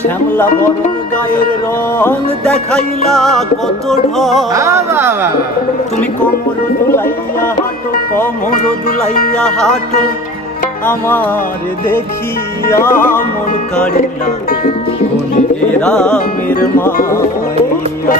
শ্যামলা বরণ গায়ের রং দেখাইলা কত ঢং। তুমি কোমর দুলাইয়া হাঁটো, কোমর দুলাইয়া হাঁটো, আমার দেখিয়া মন কাড়িলা কোন গ্রামের মাইয়া।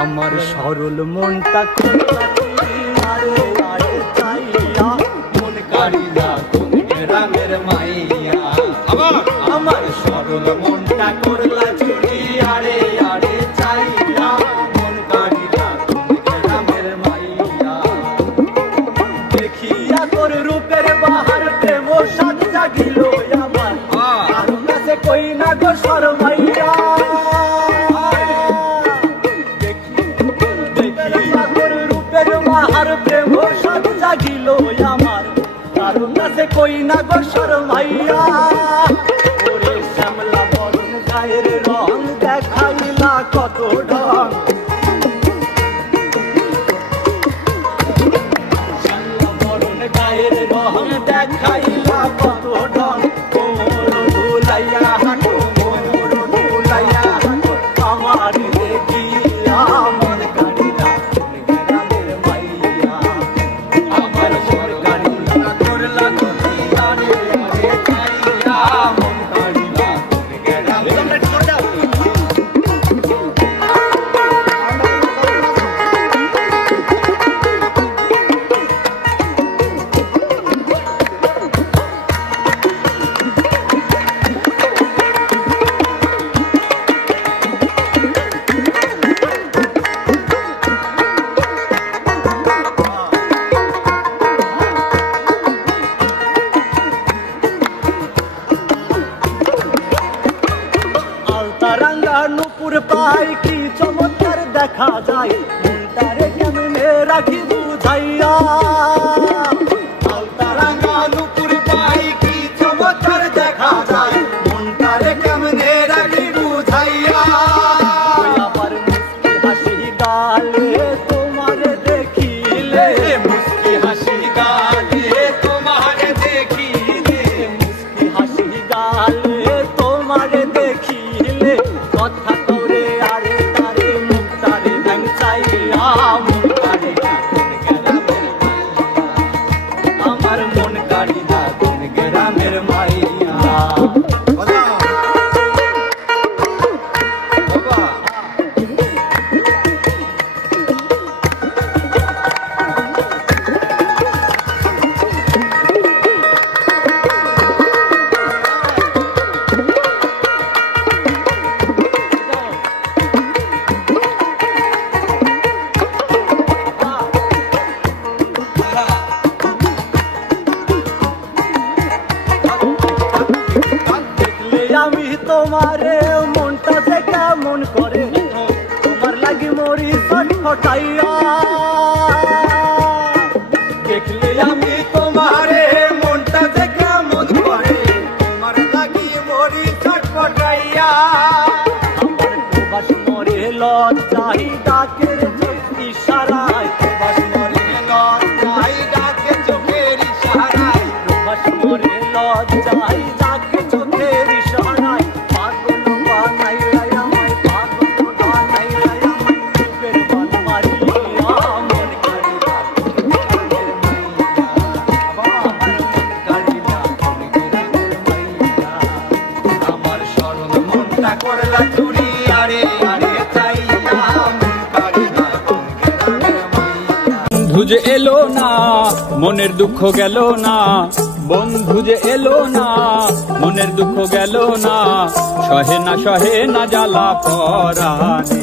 আমার সরল মনটা আরে আরে চাইয়া মন কাড়িলা কোন গ্রামের মাইয়া। আমার সরল মনটা করলা চুরি আরে আরে চাইয়া মন কাড়িলা কোন গ্রামের মাইয়া। দেখিয়া তোর রূপের বাহার প্রেম সাত জাগিল আমার, কারো কাছে কই না গো শরমাইয়া। দেখিয়া তোর রূপের বাহার প্রেম সাত জাগিল আমার, কারো কাছে কই না গো শরমাইয়া। ওরে শ্যামলা বরণ গায়ের রং দেখাইলা কত ঢং। শ্যামলা বরণ গায়ের রং দেখাইলা কত ঢং। কোমর ধুলাইয়া হাঁটো, কোমর ধুলাইয়া হাঁটো, আমার দেখিয়া মন কাড়িলা কোন গ্রামের মাইয়া। আমার মন কাড়িলা করলা চুরি আরে আরে চাইয়া মন কাড়িলা কোন গ্রামের। আলতারাঙ্গা নুপুর পাই কি চমৎকার দেখা যায়, মনটারে কেমনে রাখি বুঝাইয়া। আলতারাঙ্গা নুপুর পাই কি চমৎকার দেখা যায়, মনটারে কেমনে রাখি বুঝাইয়া। আবার মুস্কি হাসি গালে তোমারে দেখিলে, মুস্কি হাসি গালে তোমারে দেখিলে, মুস্কি হাসি গালে তোমারে দেখিলে, কথা করে আরে তারে মুক্তারে ব্যাং চাইয়া মন কাড়িলা কোন গ্রামের মাইয়া। আমার মন কাড়িলা কোন গ্রামের মাইয়া। আমি তোমারে মনটা যে কেমন করে, তোমার লাগি মরি ছটফটাইয়া। দেখলে আমি তোমারে মনটা যে কেমন করে, তোমার লাগি মরি ছটফটাইয়া। আমার প্রবাস মরে লজ্জাই ডাকের ইশারায়, প্রবাস মরে লজ্জাই ডাকে চোখের ইশারায়, প্রবাস মরে লজ্জাই ডাকে চোখের ইশারায়। পাগল বানাইলা আমায়, পাগল বানাইলা আমায়, চোখের বান মারিয়া মন কাড়িলা কোন গ্রামের মাইয়া। আমার মন কাড়িলা কোন গ্রামের মাইয়া। আমার সরল মনটা করলা চুরি আরে আরে চাইয়া মন কাড়িলা কোন গ্রামের মাইয়া। বন্ধু যে এলো না মনের দুঃখ গেল না, বন্ধু যে এলো না মনের দুঃখ গেল না, সহে না জ্বালা পরাণে,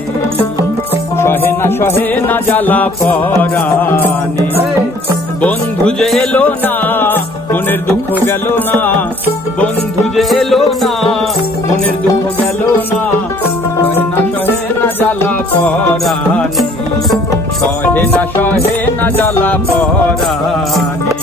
সহে না জ্বালা পরাণে। বন্ধু যে এলো না মনের দুঃখ গেল না, বন্ধু যে এলো না মনের দুঃখ গেল না, সহে না জ্বালা পরাণে, সহে না জ্বালা পরাণে।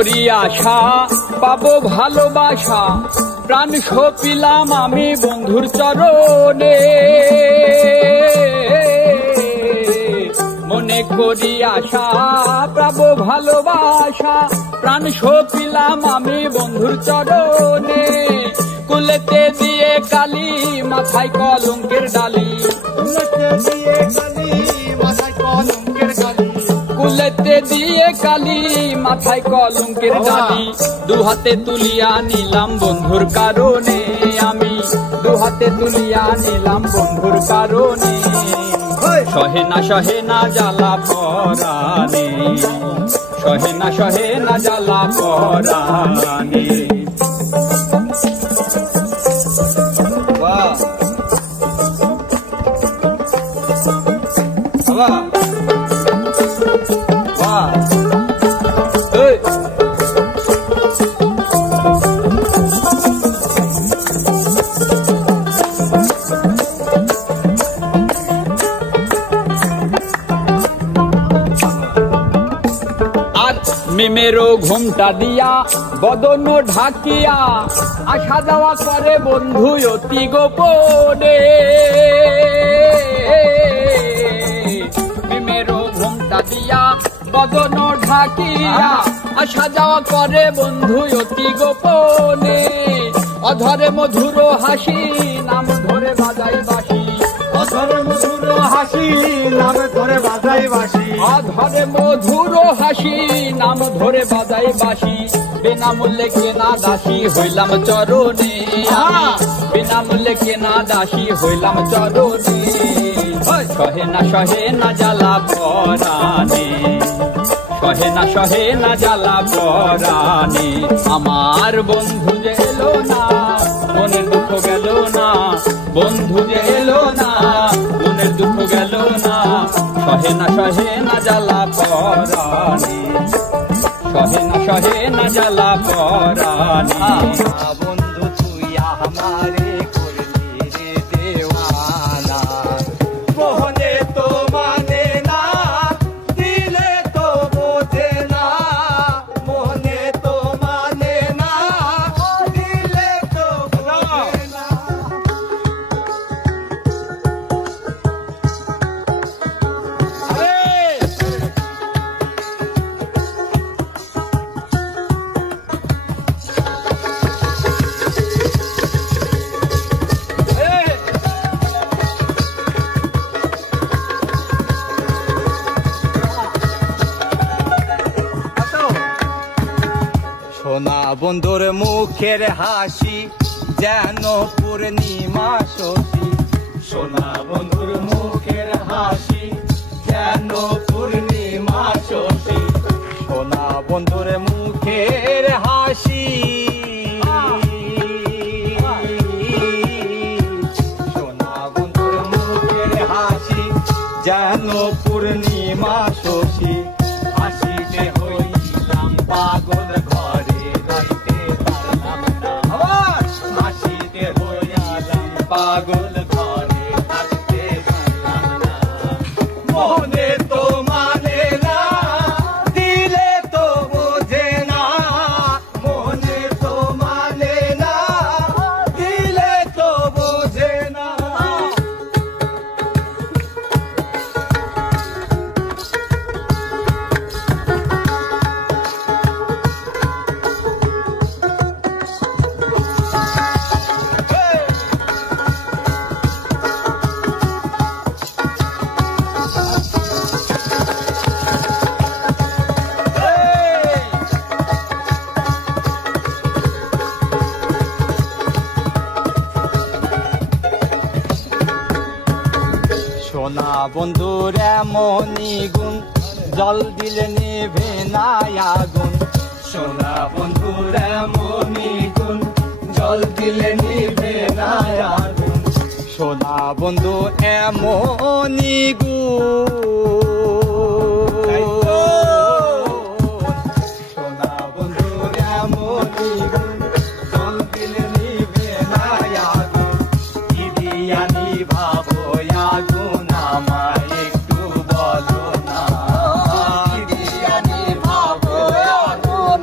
করি আশা পাবো ভালোবাসা, প্রাণ সপিলাম আমি বন্ধুর চরণে। মনে করি আশা পাবো ভালোবাসা, প্রাণ সপিলাম আমি বন্ধুর চরণে। কুলেতে দিয়ে কালি মাথায় কলঙ্কের ডালি, কুলেতে দিয়ে কালি মাথায় কলঙ্কের ডালি। দুহাতে তুলিয়া নিলাম বন্ধুর কারণে, আমি দুহাতে তুলিয়া নিলাম বন্ধুর কারণে। সহে না জ্বালা পরাণে, সহে না জ্বালা পরাণে। মেমেরও ঘুমটা দিয়া বদন ঢাকিয়া, আসা যাওয়া করে বন্ধু অতি গোপনে। মেমেরও ঘুমটা দিয়া বদন ঢাকিয়া, আসা যাওয়া করে বন্ধু অতি গোপনে। অধরে মধুর হাসি নাম ধরে বাজাই বাঁশি, অধরে মধুর হাসি নাম ধরে বাজাই বাঁশি, অধরে মধুর হাসি নাম ধরে বাজাই বাঁশি। বিনামূল্যে কেনা দাসী হইলাম চরণে, বিনামূল্যে কেনা দাসী হইলাম চরণে। সহে না জ্বালা পরাণে, সহে না জ্বালা পরাণে। আমার বন্ধু যে এলো না, মনের দুঃখ গেল না, বন্ধু যে এলো না, মনের দুঃখ গেল না। সহে না জ্বালা পরাণে, সহে না জ্বালা পরাণে। বন্ধু তুই আমারে করলি রে দেওয়ানা, মোহনে তো মানে না, দিলে তো বোঝে না, মোহনে তো মানে না, দিলে তো বোঝে না। সোনা বন্ধুর মুখের হাসি যেন পূর্ণিমা শশী, সোনা বন্ধুর মুখের হাসি যেন পূর্ণিমা শশী, সোনা বন্ধুর মুখের হাসি, সোনা বন্ধুর মুখের হাসি যেন পূর্ণিমা শশী। হাসিতে হইলাম পাগল ঘরে রইতে পারলাম না, হাসিতে হইলাম পাগল ঘরে থাকতে পারলাম না। মনে তো মানে না, দিলে তো বোঝে না, মনে তো মানে না, দিলে তো বোঝে না। সোনা বন্ধুর এমনই গুণ, জল দিলে নেভে না আগুন, সোনা বন্ধুর এমনই গুণ, জল দিলে নিভে না আগুন, সোনা বন্ধু এমনই গুণ, সোনা বন্ধুর এমনই গুণ, জল দিলে নিভে না আগুন। কি দিয়া নিভাবো আগুন আমায় একটু বলো না, কি দিয়া নিভাবো আগুন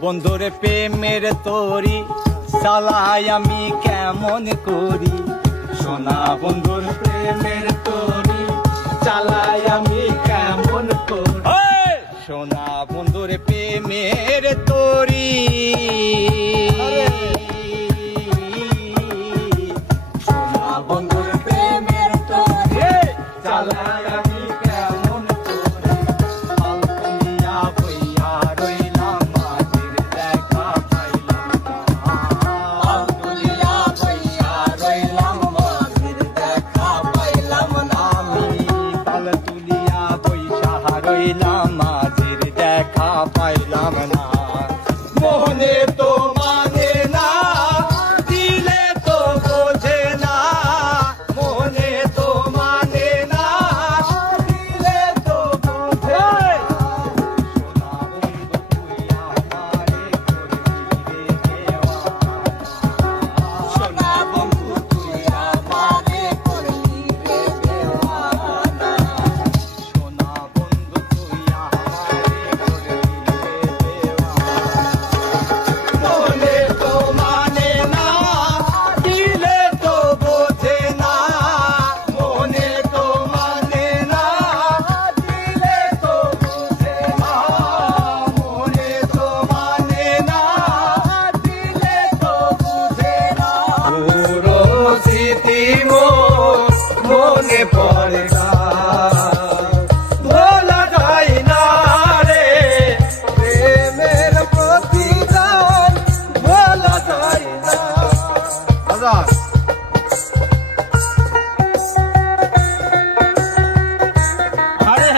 বন্ধুরে প্রেমের তরি চালাই আমি কেমন করি, সোনা বন্ধুর প্রেমের তরি চালাই আমি কেমন করি, সোনা বন্ধুর প্রেমের তরি সোনা বন্ধুর প্রেমের তরি চালাই আমি কেমন করি, ফালতুনিয়া বইয়া রইলাম মাঝির দেখা পাইলাম না, ফালতুনিয়া বইয়া রইলাম মাঝির দেখা পাইলাম না, আমি ফালতুনিয়া বইয়া রইলাম মাঝির দেখা পাইলাম না, মনে তো মানে না দিলে তো বোঝে না, মনে তো মানে না দিলে তো বোঝে না, সোনা বন্ধু তুই আমারে করবি রে দেওয়ানা, সোনা বন্ধু তুই আমারে করবি রে দেওয়ানা, সোনা বন্ধু তুই আমারে করবি রে দেওয়ানা, মনে তো মানে না দিলে তো বোঝে না, মনে তো মানে না দিলে তো বোঝে না, মনে তো মানে না দিলে তো বোঝে না, পুরো স্মৃতি মনে পড়ে না, ভোলা যায় না রে প্রেমের প্রতিদান, ভোলা যায় না। আরে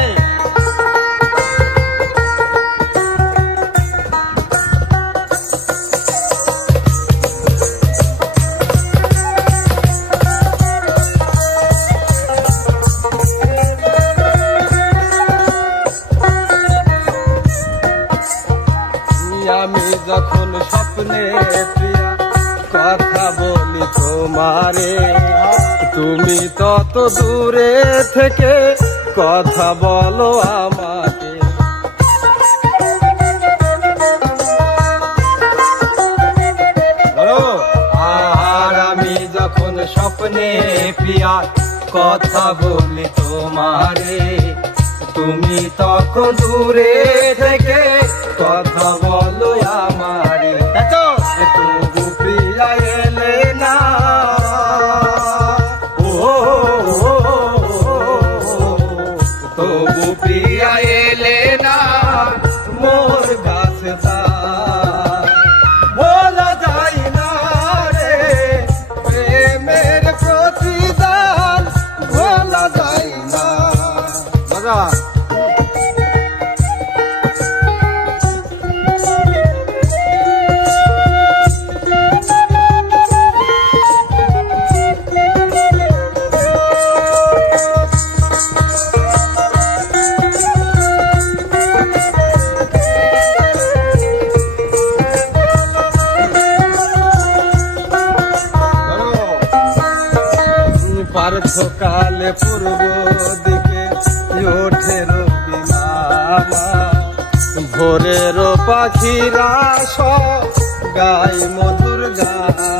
আমি যখন স্বপ্নে প্রিয়া কথা বলি তোমারে, তুমি তত দূরে থেকে কথা বলো আমাকে, আর আমি যখন স্বপ্নে প্রিয়া কথা বলি তোমারে, তুমি তখন দূরে থেকে কথা বলো আমারে, তবু প্রিয়া এলে না, তবু প্রিয়া এলে না মোর কাছে, বলা যায় না রে প্রেমের প্রতিদান, বলা যায় না। পার্থকালে পূর্ব দিকে ওঠে রবি মামা, ভোরের পাখিরা সব গায় মধুর গানা,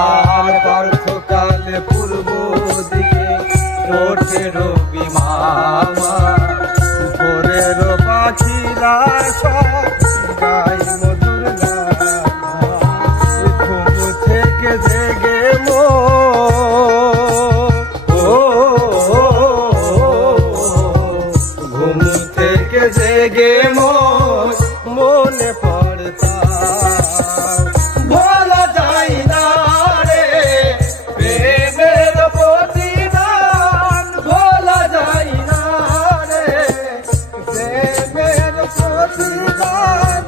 আর পার্থকালে পূর্ব দিকে ওঠে রবি মামা, ভোরের পাখিরা সব গায় মধুর গানা, ঘুম থেকে জেগে ঘুম থেকে জেগে মনে পড়তা, বলা যায় না রে প্রেমের প্রতিদান, বলা যায় না রে প্রেমের প্রতিদান,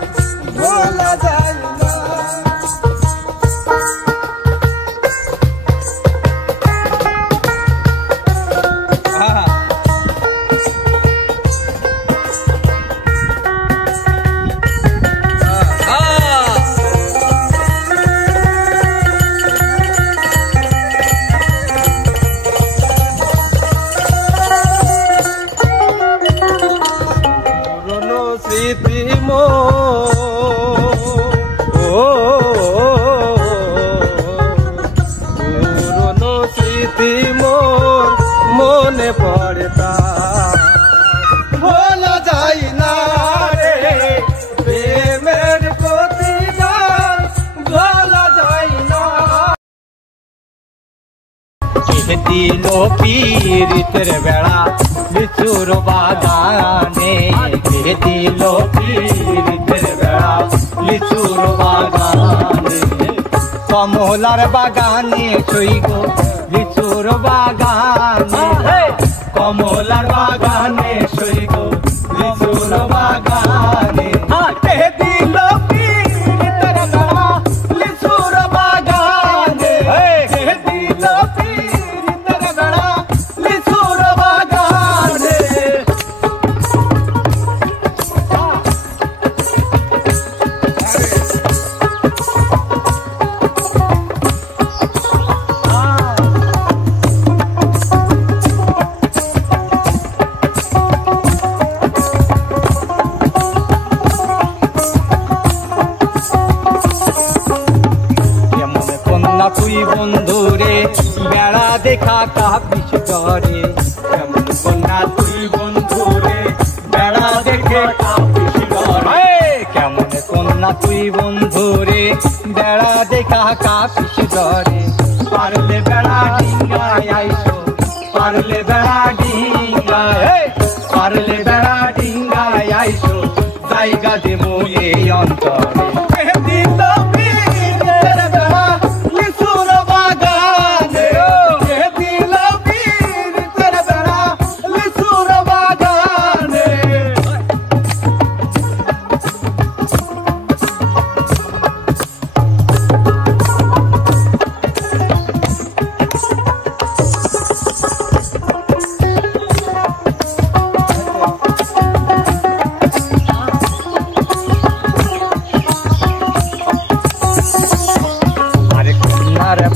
কে দিল পীড়িতের বেড়া লিচুর বাগানে, কে দিল পীড়িতের বেড়া লিচুর বাগানে। কমলার বাগানে ছই গো লিচুর বাগানে, কমলার বাগানে ছই গো লিচুর বাগানে। কে দিল পীড়িতের বেড়া লিচুর বাগানে, কে দিল পীড়িতের বেড়া লিচুর বাগানে। তুই বন্ধুরে বেড়া দেখা কাপিস ডরে, কেমন কন্যা তুই বন্ধুরে বেড়া দেখে কাপিস ডরে, কেমন কন্যা তুই বন্ধুরে বেড়া দেখা কাপিস ডরে। পারলে বেড়া ডিঙ্গায় আইসো, পারলে বেড়া ডিঙ্গায়, পারলে বেড়া ডিঙ্গায় আইসো, জায়গা দেবো এই অন্তরে।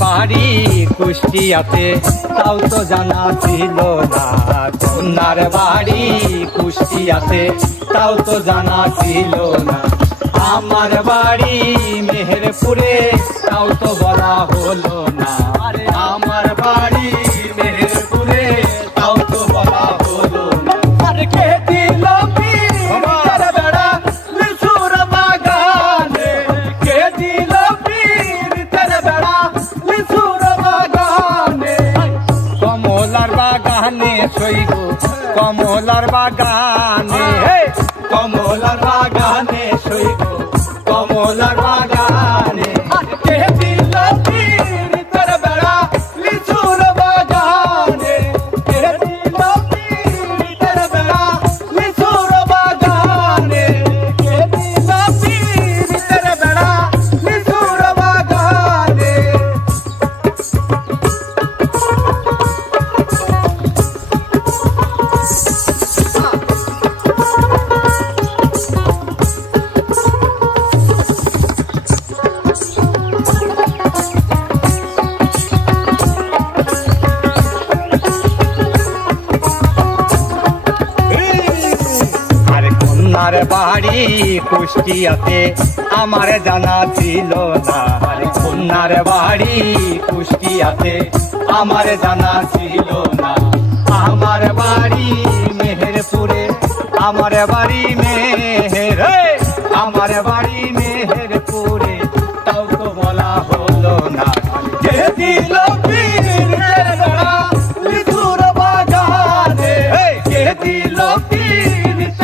বাড়ি কুষ্টিয়াতে তাও তো জানা ছিল না, কন্যার বাড়ি কুষ্টিয়াতে তাও তো জানা ছিল না। আমার বাড়ি মেহেরপুরে তাও তো বলা হলো না, আমার বাড়ি মেহেরপুরে তাও তো বলা হলো না। আর কে দিল পীড়িতের বেড়া লিচুর বাগানে, কে দিল পীড়িতের বেড়া লিচুর বাগানে। কমলার বাগানে ছই গো কমলার বাগানে, কমলার বাগানে ছই গো কমলার বাগানে। কে দিল পীড়িতের বেড়া লিচুর বাগানে, কে দিল পীড়িতের বেড়া লিচুর বাগানে, কে দিল পীড়িতের বেড়া লিচুর বাগানে। কন্যার বাড়ি কুষ্টিয়াতে আমার জানা ছিল না, কন্যার বাড়ি কুষ্টিয়াতে আমার জানা ছিল না। আমার বাড়ি মেহেরপুরে, আমার বাড়ি মেহের, আমার বাড়ি মেহেরপুরে তাও তো বলা হলো না। কে দিল পীড়িতের বেড়া লিচুর বাগানে, কে দিল পীড়িতের